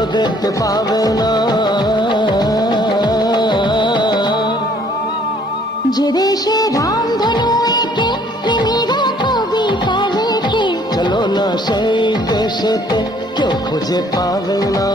তো দেখতে পাবে না। যে দেশে রামধনু এঁকে প্রেমীরা কবিতা লেখে, চলো না সেই দেশেতে, কেউ খুঁজে পাবে না।